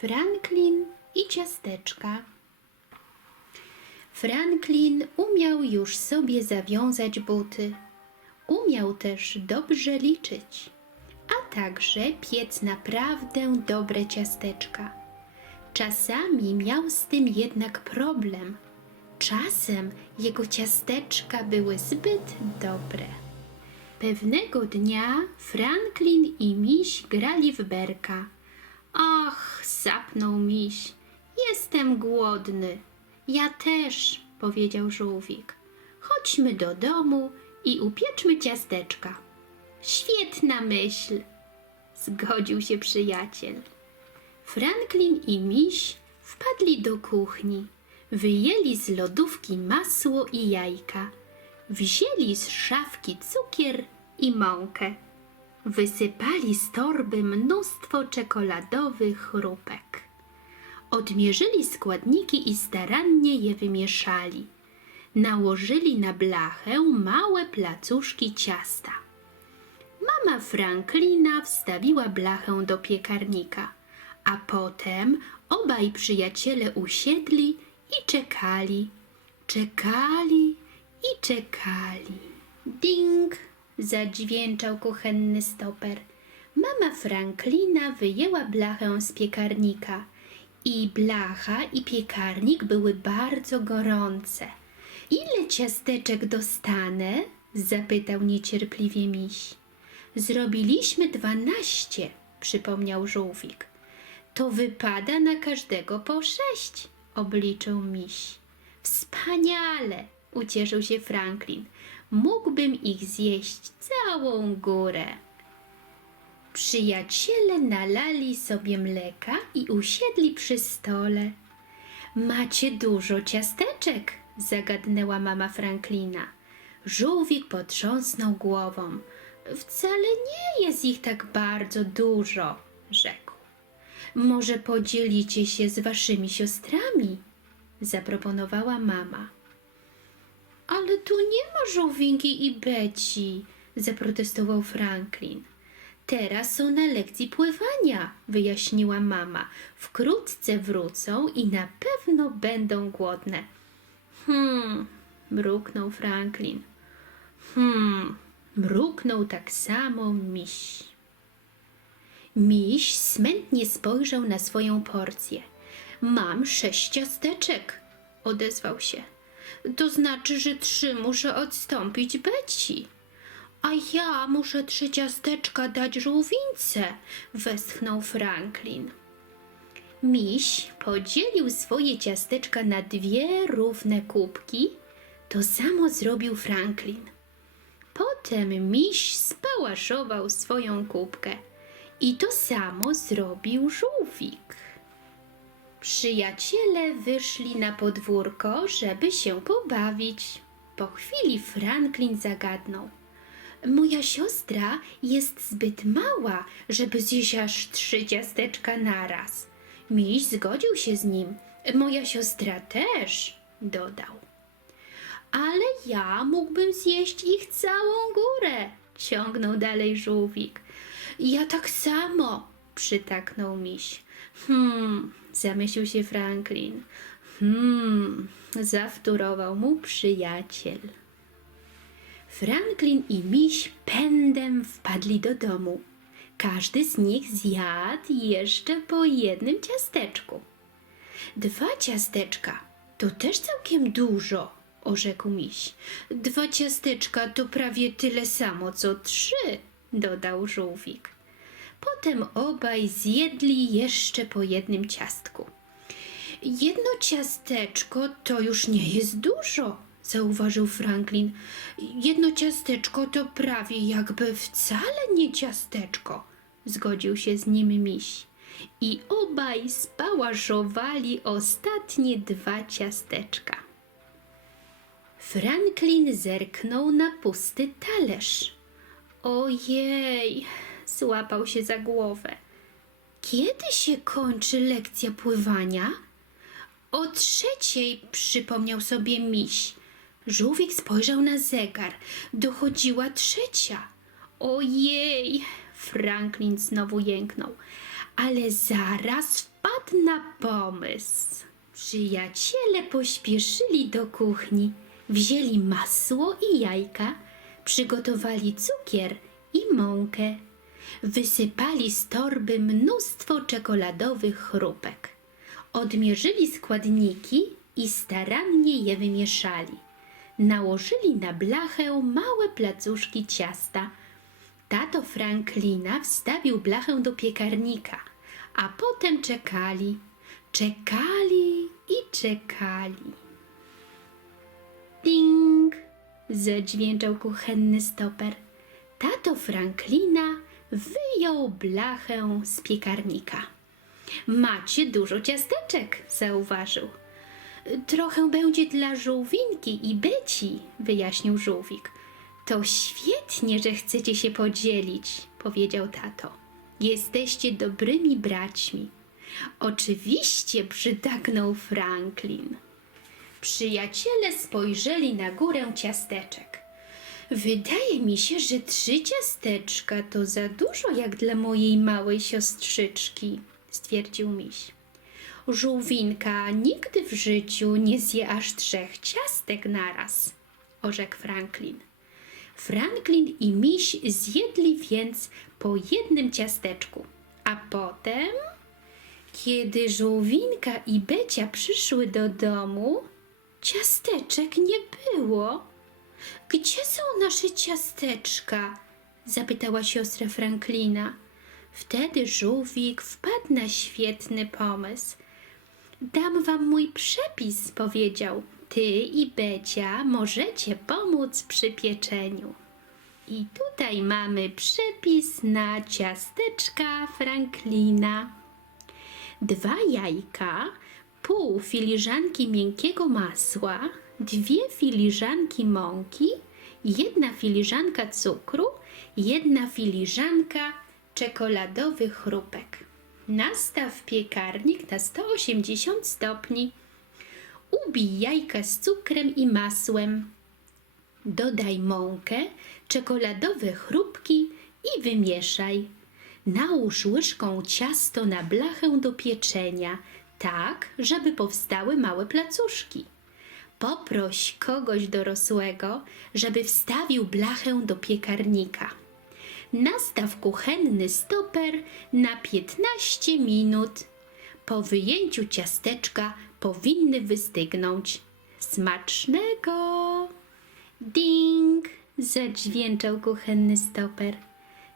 Franklin i ciasteczka. Franklin umiał już sobie zawiązać buty. Umiał też dobrze liczyć, a także piec naprawdę dobre ciasteczka. Czasami miał z tym jednak problem. Czasem jego ciasteczka były zbyt dobre. Pewnego dnia Franklin i miś grali w berka. Ach, sapnął miś. Jestem głodny. Ja też, powiedział żółwik. Chodźmy do domu i upieczmy ciasteczka. Świetna myśl, zgodził się przyjaciel. Franklin i miś wpadli do kuchni. Wyjęli z lodówki masło i jajka. Wzięli z szafki cukier i mąkę. Wysypali z torby mnóstwo czekoladowych chrupek. Odmierzyli składniki i starannie je wymieszali. Nałożyli na blachę małe placuszki ciasta. Mama Franklina wstawiła blachę do piekarnika, a potem obaj przyjaciele usiedli i czekali, czekali i czekali. Ding! Zadźwięczał kuchenny stoper. Mama Franklina wyjęła blachę z piekarnika i blacha i piekarnik były bardzo gorące. Ile ciasteczek dostanę? zapytał niecierpliwie miś. Zrobiliśmy dwanaście, przypomniał żółwik. To wypada na każdego po sześć, obliczył miś. Wspaniale, ucieszył się Franklin. Mógłbym ich zjeść całą górę. Przyjaciele nalali sobie mleka i usiedli przy stole. Macie dużo ciasteczek, zagadnęła mama Franklina. Żółwik potrząsnął głową. Wcale nie jest ich tak bardzo dużo, rzekł. Może podzielicie się z waszymi siostrami? zaproponowała mama. Ale tu nie ma żółwinki i Beci, zaprotestował Franklin. Teraz są na lekcji pływania, wyjaśniła mama. Wkrótce wrócą i na pewno będą głodne. Hmm, mruknął Franklin. Hmm, mruknął tak samo miś. Miś smętnie spojrzał na swoją porcję. Mam sześć ciasteczek, odezwał się. To znaczy, że trzy muszę odstąpić Beci. A ja muszę trzy ciasteczka dać żółwince, westchnął Franklin. Miś podzielił swoje ciasteczka na dwie równe kubki. To samo zrobił Franklin. Potem miś spałaszował swoją kubkę i to samo zrobił żółwik. Przyjaciele wyszli na podwórko, żeby się pobawić. Po chwili Franklin zagadnął. Moja siostra jest zbyt mała, żeby zjeść aż trzy ciasteczka naraz. Miś zgodził się z nim. Moja siostra też, dodał. Ale ja mógłbym zjeść ich całą górę, ciągnął dalej żółwik. Ja tak samo, przytaknął miś. Hmm, zamyślił się Franklin. Hmm, zawtórował mu przyjaciel. Franklin i miś pędem wpadli do domu. Każdy z nich zjadł jeszcze po jednym ciasteczku. Dwa ciasteczka to też całkiem dużo, orzekł miś. Dwa ciasteczka to prawie tyle samo co trzy, dodał żółwik. Potem obaj zjedli jeszcze po jednym ciastku. Jedno ciasteczko to już nie jest dużo, zauważył Franklin. Jedno ciasteczko to prawie jakby wcale nie ciasteczko, zgodził się z nim miś. I obaj spałaszowali ostatnie dwa ciasteczka. Franklin zerknął na pusty talerz. Ojej, złapał się za głowę. Kiedy się kończy lekcja pływania? O trzeciej, przypomniał sobie miś. Żółwik spojrzał na zegar. Dochodziła trzecia. Ojej! Franklin znowu jęknął. Ale zaraz wpadł na pomysł. Przyjaciele pośpieszyli do kuchni, wzięli masło i jajka, przygotowali cukier i mąkę. Wysypali z torby mnóstwo czekoladowych chrupek. Odmierzyli składniki i starannie je wymieszali. Nałożyli na blachę małe placuszki ciasta. Tato Franklina wstawił blachę do piekarnika, a potem czekali, czekali i czekali. Ding! Zadźwięczał kuchenny stoper. Tato Franklina wyjął blachę z piekarnika. Macie dużo ciasteczek, zauważył. Trochę będzie dla żółwinki i Beci, wyjaśnił żółwik. To świetnie, że chcecie się podzielić, powiedział tato. Jesteście dobrymi braćmi. Oczywiście, przytaknął Franklin. Przyjaciele spojrzeli na górę ciasteczek. Wydaje mi się, że trzy ciasteczka to za dużo jak dla mojej małej siostrzyczki, stwierdził miś. Żółwinka nigdy w życiu nie zje aż trzech ciastek naraz, orzekł Franklin. Franklin i miś zjedli więc po jednym ciasteczku, a potem, kiedy żółwinka i Becia przyszły do domu, ciasteczek nie było. Gdzie są nasze ciasteczka? zapytała siostra Franklina. Wtedy żółwik wpadł na świetny pomysł. Dam wam mój przepis, powiedział. Ty i Becia możecie pomóc przy pieczeniu. I tutaj mamy przepis na ciasteczka Franklina. Dwa jajka, pół filiżanki miękkiego masła, dwie filiżanki mąki, jedna filiżanka cukru, jedna filiżanka czekoladowych chrupek. Nastaw piekarnik na 180 stopni. Ubij jajka z cukrem i masłem. Dodaj mąkę, czekoladowe chrupki i wymieszaj. Nałóż łyżką ciasto na blachę do pieczenia, tak, żeby powstały małe placuszki. Poproś kogoś dorosłego, żeby wstawił blachę do piekarnika. Nastaw kuchenny stoper na 15 minut. Po wyjęciu ciasteczka powinny wystygnąć. Smacznego! Ding! zadźwięczał kuchenny stoper.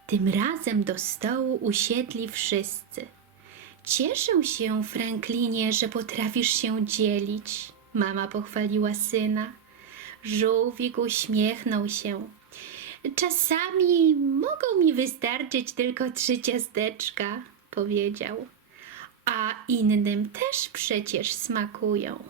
Tym razem do stołu usiedli wszyscy. Cieszę się, Franklinie, że potrafisz się dzielić. Mama pochwaliła syna. Żółwik uśmiechnął się. Czasami mogą mi wystarczyć tylko trzy ciasteczka, powiedział. A innym też przecież smakują.